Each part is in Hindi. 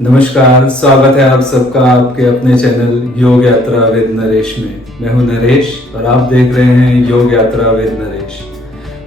नमस्कार, स्वागत है आप सबका आपके अपने चैनल योग यात्रा विद नरेश में। मैं हूं नरेश और आप देख रहे हैं योग यात्रा विद नरेश।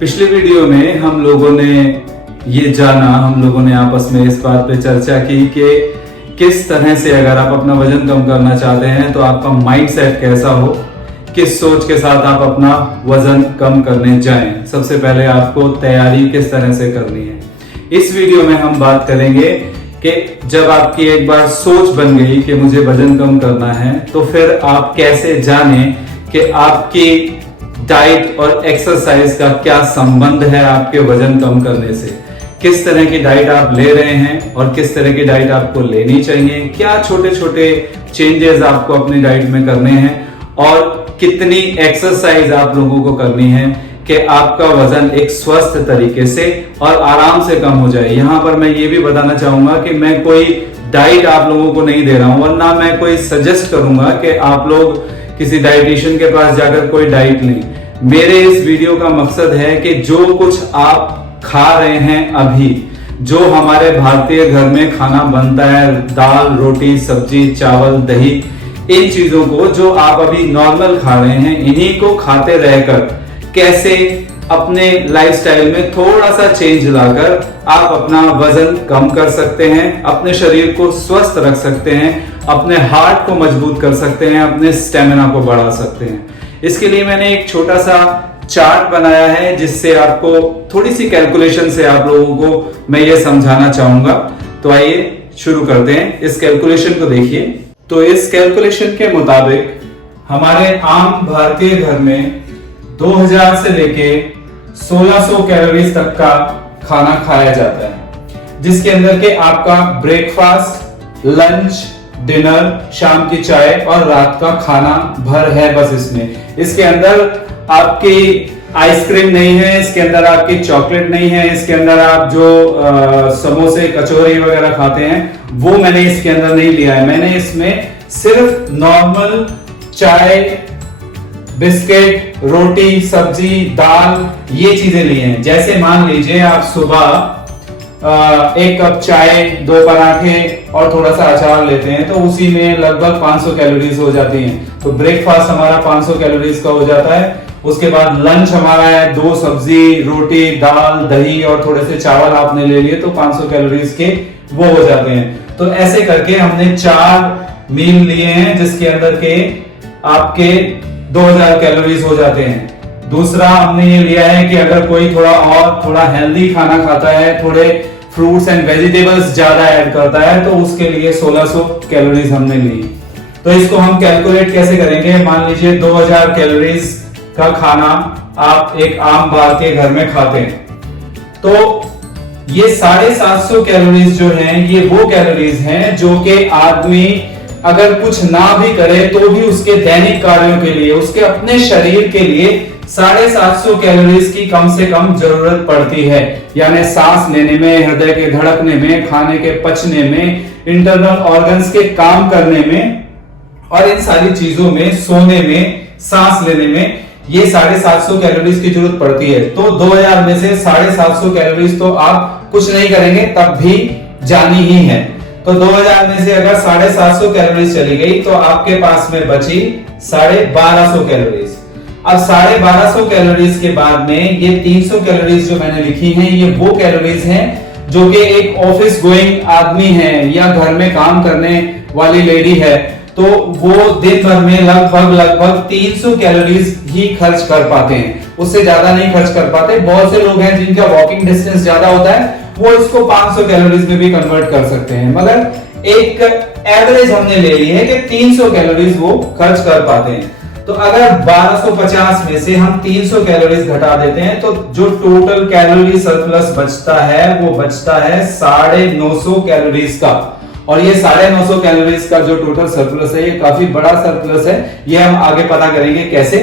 पिछले वीडियो में हम लोगों ने आपस में इस बात पे चर्चा की कि किस तरह से अगर आप अपना वजन कम करना चाहते हैं तो आपका माइंड सेट कैसा हो, किस सोच के साथ आप अपना वजन कम करने जाएं। सबसे पहले आपको तैयारी किस तरह से करनी है। इस वीडियो में हम बात करेंगे कि जब आपकी एक बार सोच बन गई कि मुझे वजन कम करना है तो फिर आप कैसे जाने कि आपकी डाइट और एक्सरसाइज का क्या संबंध है आपके वजन कम करने से। किस तरह की डाइट आप ले रहे हैं और किस तरह की डाइट आपको लेनी चाहिए, क्या छोटे छोटे चेंजेस आपको अपनी डाइट में करने हैं और कितनी एक्सरसाइज आप लोगों को करनी है कि आपका वजन एक स्वस्थ तरीके से और आराम से कम हो जाए। यहाँ पर मैं ये भी बताना चाहूंगा कि मैं कोई डाइट आप लोगों को नहीं दे रहा हूं, वरना मैं कोई सजेस्ट करूंगा कि आप लोग किसी डाइटिशियन के पास जाकर कोई डाइट लें। मेरे इस वीडियो का मकसद है कि जो कुछ आप खा रहे हैं अभी, जो हमारे भारतीय घर में खाना बनता है, दाल रोटी सब्जी चावल दही, इन चीजों को जो आप अभी नॉर्मल खा रहे हैं, इन्हीं को खाते रहकर कैसे अपने लाइफस्टाइल में थोड़ा सा चेंज लाकर आप अपना वजन कम कर सकते हैं, अपने शरीर को स्वस्थ रख सकते हैं, अपने हार्ट को मजबूत कर सकते हैं, अपने स्टेमिना को बढ़ा सकते हैं। इसके लिए मैंने एक छोटा सा चार्ट बनाया है जिससे आपको थोड़ी सी कैलकुलेशन से आप लोगों को मैं ये समझाना चाहूंगा। तो आइए शुरू करते हैं। इस कैलकुलेशन को देखिए। तो इस कैलकुलेशन के मुताबिक हमारे आम भारतीय घर में 2000 से लेके 1600 कैलोरीज तक का खाना खाया जाता है, जिसके अंदर के आपका ब्रेकफास्ट, लंच, डिनर, शाम की चाय और रात का खाना भर है। बस इसके अंदर आपकी आइसक्रीम नहीं है, इसके अंदर आपकी चॉकलेट नहीं है, इसके अंदर आप जो समोसे कचौरी वगैरह खाते हैं वो मैंने इसके अंदर नहीं लिया है। मैंने इसमें सिर्फ नॉर्मल चाय, बिस्किट, रोटी सब्जी दाल ये चीजें ली हैं। जैसे मान लीजिए आप सुबह 1 कप चाय, 2 पराठे और थोड़ा सा अचार लेते हैं तो उसी में लगभग 500 कैलोरीज हो जाती हैं। तो ब्रेकफास्ट हमारा 500 कैलोरीज का हो जाता है। उसके बाद लंच हमारा है 2 सब्जी रोटी दाल दही और थोड़े से चावल आपने ले लिए तो 500 कैलोरीज के वो हो जाते हैं। तो ऐसे करके हमने 4 मील लिए हैं जिसके अंदर के आपके 2000 कैलोरीज हो जाते हैं। दूसरा हमने ये लिया है कि अगर कोई थोड़ा हेल्दी खाना खाता है, थोड़े फ्रूट्स एंड वेजिटेबल्स ज्यादा ऐड करता है तो उसके लिए 1600 कैलोरीज हमने ली। तो इसको हम कैलकुलेट कैसे करेंगे। मान लीजिए 2000 कैलोरीज का खाना आप एक आम भारतीय घर में खाते हैं तो ये 750 कैलोरीज जो हैं ये वो कैलोरीज हैं जो कि आदमी अगर कुछ ना भी करे तो भी उसके दैनिक कार्यों के लिए, उसके अपने शरीर के लिए 750 कैलोरीज की कम से कम जरूरत पड़ती है। यानी सांस लेने में, हृदय के धड़कने में, खाने के पचने में, इंटरनल ऑर्गन्स के काम करने में और इन सारी चीजों में, सोने में, सांस लेने में ये 750 कैलोरीज की जरूरत पड़ती है। तो 2000 में से 750 कैलोरीज तो आप कुछ नहीं करेंगे तब भी जानी ही है। तो 2000 में से अगर 750 कैलोरीज चली गई तो आपके पास में बची 1250 कैलोरीज। अब 1250 कैलोरीज के बाद में ये 300 कैलोरीज जो मैंने लिखी हैं ये वो कैलोरीज हैं जो कि एक ऑफिस गोइंग आदमी है या घर में काम करने वाली लेडी है तो वो दिन भर में लगभग 300 कैलोरीज ही खर्च कर पाते हैं, उससे ज्यादा नहीं खर्च कर पाते। बहुत से लोग हैं जिनका वॉकिंग डिस्टेंस ज्यादा होता है, वो इसको 500 कैलोरीज में भी कन्वर्ट कर सकते हैं, मगर एक एवरेज हमने ले ली है कि 300 कैलोरीज वो खर्च कर पाते हैं। तो अगर 1250 में से हम 300 कैलोरीज घटा देते हैं तो जो टोटल कैलोरी सरप्लस बचता है वो बचता है 950 कैलोरीज का। और ये 950 कैलोरीज का जो टोटल सरप्लस है ये काफी बड़ा सरप्लस है, ये हम आगे पता करेंगे कैसे।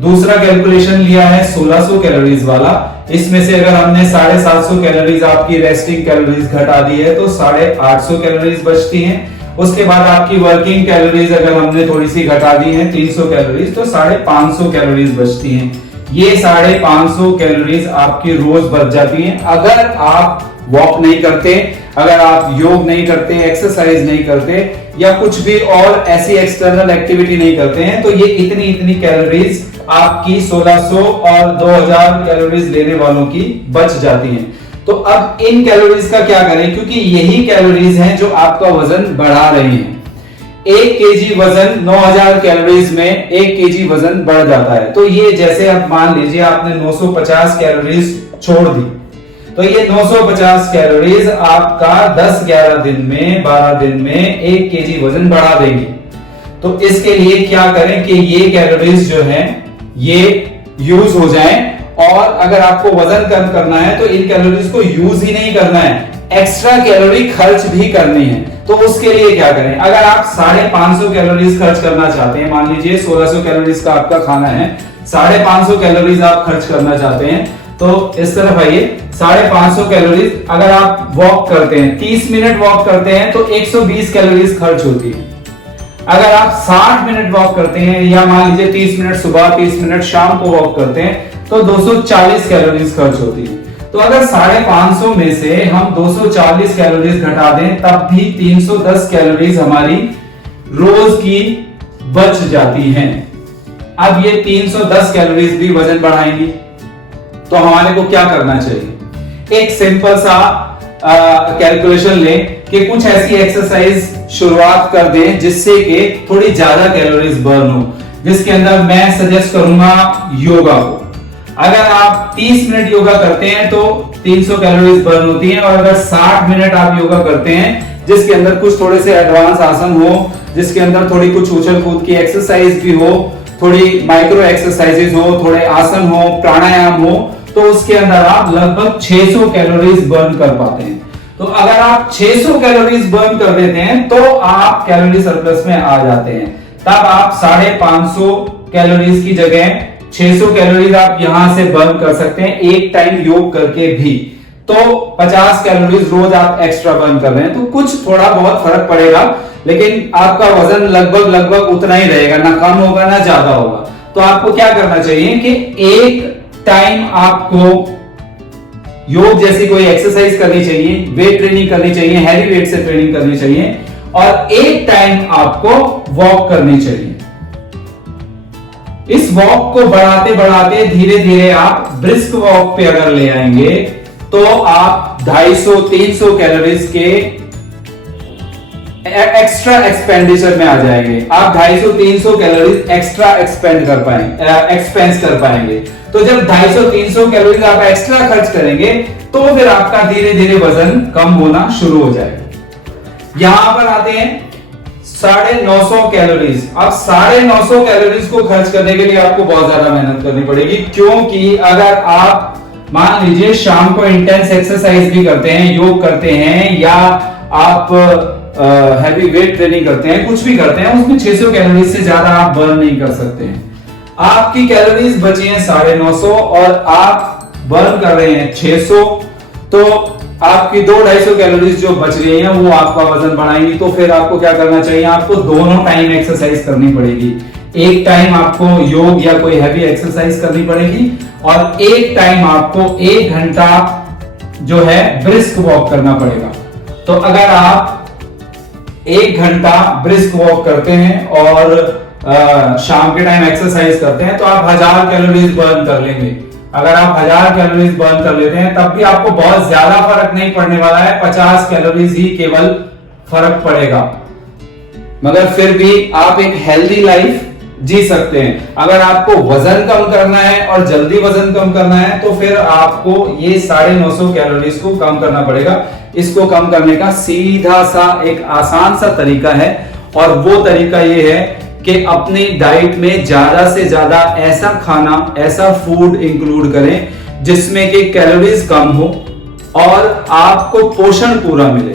दूसरा कैलकुलेशन लिया है 1600 कैलोरीज वाला। इसमें से अगर हमने 750 कैलोरीज आपकी रेस्टिंग कैलोरीज घटा दी है तो 850 कैलोरीज बचती हैं। उसके बाद आपकी वर्किंग कैलोरीज अगर हमने थोड़ी सी घटा दी है 300 कैलोरीज तो 550 कैलोरीज बचती हैं। ये 550 कैलोरीज आपकी रोज बच जाती हैं अगर आप वॉक नहीं करते, अगर आप योग नहीं करते, एक्सरसाइज नहीं करते या कुछ भी और ऐसी एक्सटर्नल एक्टिविटी नहीं करते हैं, तो ये इतनी इतनी कैलोरीज आपकी 1600 और 2000 कैलोरीज लेने वालों की बच जाती हैं। तो अब इन कैलोरीज का क्या करें, क्योंकि यही कैलोरीज हैं जो आपका वजन बढ़ा रही हैं। 1 केजी वजन 9000 कैलोरीज में 1 केजी वजन बढ़ जाता है। तो ये जैसे आप मान लीजिए आपने 950 कैलोरीज छोड़ दी, तो ये 950 कैलोरीज आपका 10-11 दिन में, 12 दिन में 1 केजी वजन बढ़ा देगी। तो इसके लिए क्या करें कि ये कैलोरीज जो है ये यूज हो जाएं, और अगर आपको वजन कम करना है तो इन कैलोरीज को यूज ही नहीं करना है, एक्स्ट्रा कैलोरी खर्च भी करनी है। तो उसके लिए क्या करें, अगर आप 550 कैलोरीज खर्च करना चाहते हैं, मान लीजिए 1600 कैलोरीज का आपका खाना है, 550 कैलोरीज आप खर्च करना चाहते हैं, तो इस तरफ आइए, 550 कैलोरीज अगर आप वॉक करते हैं, 30 मिनट वॉक करते हैं तो 120 कैलोरीज खर्च होती है। अगर आप 60 मिनट वॉक करते हैं, या मान लीजिए 30 मिनट सुबह, 30 मिनट शाम को वॉक करते हैं, तो 240 कैलोरीज खर्च होती है। तो अगर 550 में से हम 240 कैलोरीज घटा दें, तब भी 310 कैलोरीज हमारी रोज की बच जाती हैं। अब ये 310 कैलोरीज भी वजन बढ़ाएंगी, तो हमारे को क्या करना चाहिए, एक सिंपल सा कैलकुलेशन लें कि कुछ ऐसी एक्सरसाइज शुरुआत कर दें जिससे कि थोड़ी ज्यादा कैलोरीज बर्न हो, जिसके अंदर मैं सजेस्ट करूंगा योगा को। अगर आप 30 मिनट योगा करते हैं तो 300 कैलोरीज बर्न होती हैं, और अगर 60 मिनट आप योगा करते हैं जिसके अंदर कुछ थोड़े से एडवांस आसन हो, जिसके अंदर थोड़ी कुछ उछल कूद की एक्सरसाइज भी हो, थोड़ी माइक्रो एक्सरसाइजेज हो, थोड़े आसन हो, प्राणायाम हो, तो उसके अंदर आप लगभग 600 कैलोरीज बर्न कर पाते हैं। तो अगर आप 600 कैलोरीज बर्न कर देते हैं तो आप कैलोरी सरप्लस में आ जाते हैं। तब आप 550 कैलोरीज की जगह 600 कैलोरीज आप यहां से बर्न कर सकते हैं, एक टाइम योग करके भी। तो 50 कैलोरीज रोज आप एक्स्ट्रा बर्न कर रहे हैं, तो कुछ थोड़ा बहुत फर्क पड़ेगा, लेकिन आपका वजन लगभग उतना ही रहेगा, ना कम होगा ना ज्यादा होगा। तो आपको क्या करना चाहिए कि एक टाइम आपको योग जैसी कोई एक्सरसाइज करनी चाहिए, वेट ट्रेनिंग करनी चाहिए, हैवी वेट से ट्रेनिंग करनी चाहिए, और एक टाइम आपको वॉक करनी चाहिए। इस वॉक को बढ़ाते बढ़ाते धीरे धीरे आप ब्रिस्क वॉक पे अगर ले आएंगे तो आप 250-300 कैलोरीज के एक्स्ट्रा एक्सपेंडिचर में आ जाएंगे। आप 250-300 कैलोरीज एक्स्ट्रा एक्सपेंस कर पाएंगे। तो जब 250-300 कैलोरीज आप एक्स्ट्रा खर्च करेंगे तो फिर आपका धीरे धीरे वजन कम होना शुरू हो जाएगा। यहां पर आते हैं 950 कैलोरीज। अब 950 कैलोरीज को खर्च करने के लिए आपको बहुत ज्यादा मेहनत करनी पड़ेगी, क्योंकि अगर आप मान लीजिए शाम को इंटेंस एक्सरसाइज भी करते हैं, योग करते हैं, या आप हैवी वेट ट्रेनिंग करते हैं, कुछ भी करते हैं, उसमें 600 कैलोरीज से ज्यादा आप बर्न नहीं कर सकते हैं। आपकी कैलोरीज बची हैं 950 और आप बर्न कर रहे हैं 600, तो आपकी 200-250 कैलोरीज जो बच रही हैं वो आपका वजन बढ़ाएंगी। तो फिर आपको क्या करना चाहिए, आपको दोनों टाइम एक्सरसाइज करनी पड़ेगी। एक टाइम आपको योग या कोई हैवी एक्सरसाइज करनी पड़ेगी, और एक टाइम आपको 1 घंटा जो है ब्रिस्क वॉक करना पड़ेगा। तो अगर आप 1 घंटा ब्रिस्क वॉक करते हैं और शाम के टाइम एक्सरसाइज करते हैं तो आप 1000 कैलोरीज बर्न कर लेंगे। अगर आप 1000 कैलोरीज बर्न कर लेते हैं तब भी आपको बहुत ज्यादा फर्क नहीं पड़ने वाला है, 50 कैलोरीज ही केवल फर्क पड़ेगा, मगर फिर भी आप एक हेल्दी लाइफ जी सकते हैं। अगर आपको वजन कम करना है और जल्दी वजन कम करना है तो फिर आपको ये 950 कैलोरीज को कम करना पड़ेगा। इसको कम करने का सीधा सा एक आसान सा तरीका है, और वो तरीका ये है कि अपनी डाइट में ज्यादा से ज्यादा ऐसा खाना, ऐसा फूड इंक्लूड करें जिसमें कि कैलोरीज कम हो और आपको पोषण पूरा मिले,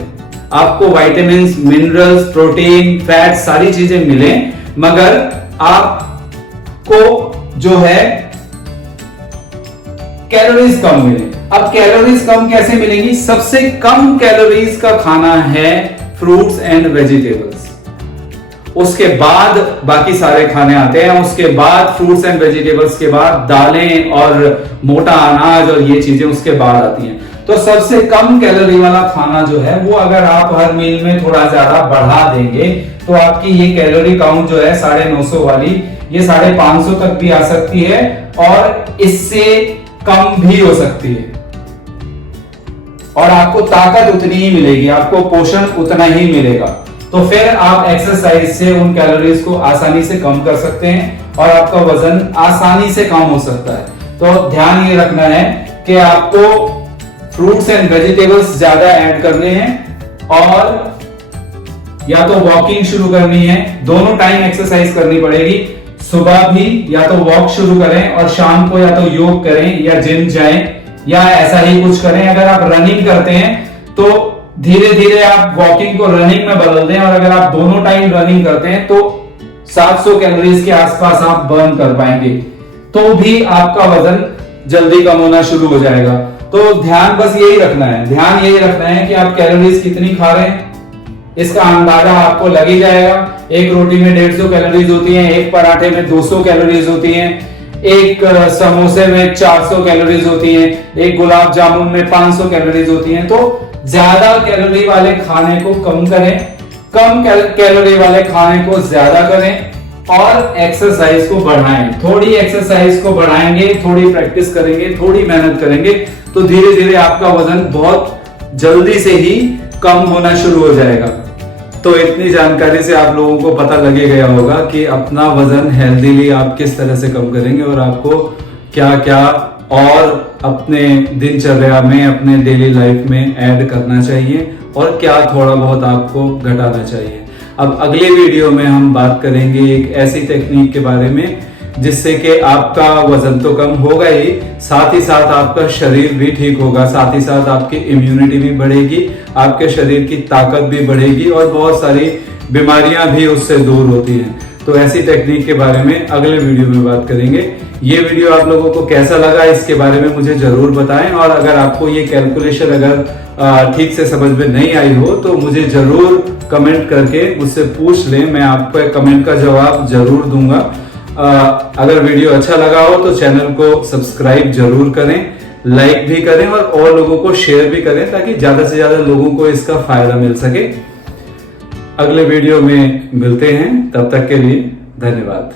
आपको विटामिन्स, मिनरल्स, प्रोटीन, फैट सारी चीजें मिले, मगर आपको जो है कैलोरीज कम मिले। अब कैलोरीज कम कैसे मिलेंगी? सबसे कम कैलोरीज का खाना है फ्रूट्स एंड वेजिटेबल्स, उसके बाद बाकी सारे खाने आते हैं, उसके बाद फ्रूट्स एंड वेजिटेबल्स के बाद दालें और मोटा अनाज और ये चीजें उसके बाद आती हैं। तो सबसे कम कैलोरी वाला खाना जो है वो अगर आप हर मील में थोड़ा ज्यादा बढ़ा देंगे तो आपकी ये कैलोरी काउंट जो है 950 वाली ये 550 तक भी आ सकती है और इससे कम भी हो सकती है, और आपको ताकत उतनी ही मिलेगी, आपको पोषण उतना ही मिलेगा। तो फिर आप एक्सरसाइज से उन कैलोरीज को आसानी से कम कर सकते हैं और आपका वजन आसानी से कम हो सकता है। तो ध्यान ये रखना है कि आपको फ्रूट्स एंड वेजिटेबल्स ज्यादा ऐड करने हैं और या तो वॉकिंग शुरू करनी है, दोनों टाइम एक्सरसाइज करनी पड़ेगी। सुबह भी या तो वॉक शुरू करें और शाम को या तो योग करें या जिम जाएं या ऐसा ही कुछ करें। अगर आप रनिंग करते हैं तो धीरे धीरे आप वॉकिंग को रनिंग में बदल दें, और अगर आप दोनों टाइम रनिंग करते हैं तो 700 कैलोरीज के आसपास आप बर्न कर पाएंगे, तो भी आपका वजन जल्दी कम होना शुरू हो जाएगा। तो ध्यान बस यही रखना है, ध्यान यही रखना है कि आप कैलोरीज कितनी खा रहे हैं, इसका अंदाजा आपको लग ही जाएगा। एक रोटी में 150 कैलोरीज होती है, एक पराठे में 200 कैलोरीज होती है, एक समोसे में 400 कैलोरीज होती है, एक गुलाब जामुन में 500 कैलोरीज होती हैं। तो ज्यादा कैलोरी वाले खाने को कम करें, कम कैलोरी वाले खाने को ज्यादा करें और एक्सरसाइज को बढ़ाएं। थोड़ी एक्सरसाइज को बढ़ाएंगे, थोड़ी प्रैक्टिस करेंगे, थोड़ी मेहनत करेंगे तो धीरे धीरे आपका वजन बहुत जल्दी से ही कम होना शुरू हो जाएगा। तो इतनी जानकारी से आप लोगों को पता लगे गया होगा कि अपना वजन हेल्दीली आप किस तरह से कम करेंगे और आपको क्या क्या और अपने दिनचर्या में, अपने डेली लाइफ में ऐड करना चाहिए और क्या थोड़ा बहुत आपको घटाना चाहिए। अब अगले वीडियो में हम बात करेंगे एक ऐसी टेक्निक के बारे में जिससे कि आपका वजन तो कम होगा ही, साथ ही साथ आपका शरीर भी ठीक होगा, साथ ही साथ आपकी इम्यूनिटी भी बढ़ेगी, आपके शरीर की ताकत भी बढ़ेगी और बहुत सारी बीमारियां भी उससे दूर होती हैं। तो ऐसी टेक्निक के बारे में अगले वीडियो में बात करेंगे। ये वीडियो आप लोगों को कैसा लगा इसके बारे में मुझे जरूर बताएं, और अगर आपको ये कैलकुलेशन अगर ठीक से समझ में नहीं आई हो तो मुझे जरूर कमेंट करके मुझसे पूछ लें, मैं आपको कमेंट का जवाब जरूर दूंगा। अगर वीडियो अच्छा लगा हो तो चैनल को सब्सक्राइब जरूर करें, लाइक भी करें और लोगों को शेयर भी करें ताकि ज्यादा से ज्यादा लोगों को इसका फायदा मिल सके। अगले वीडियो में मिलते हैं, तब तक के लिए धन्यवाद।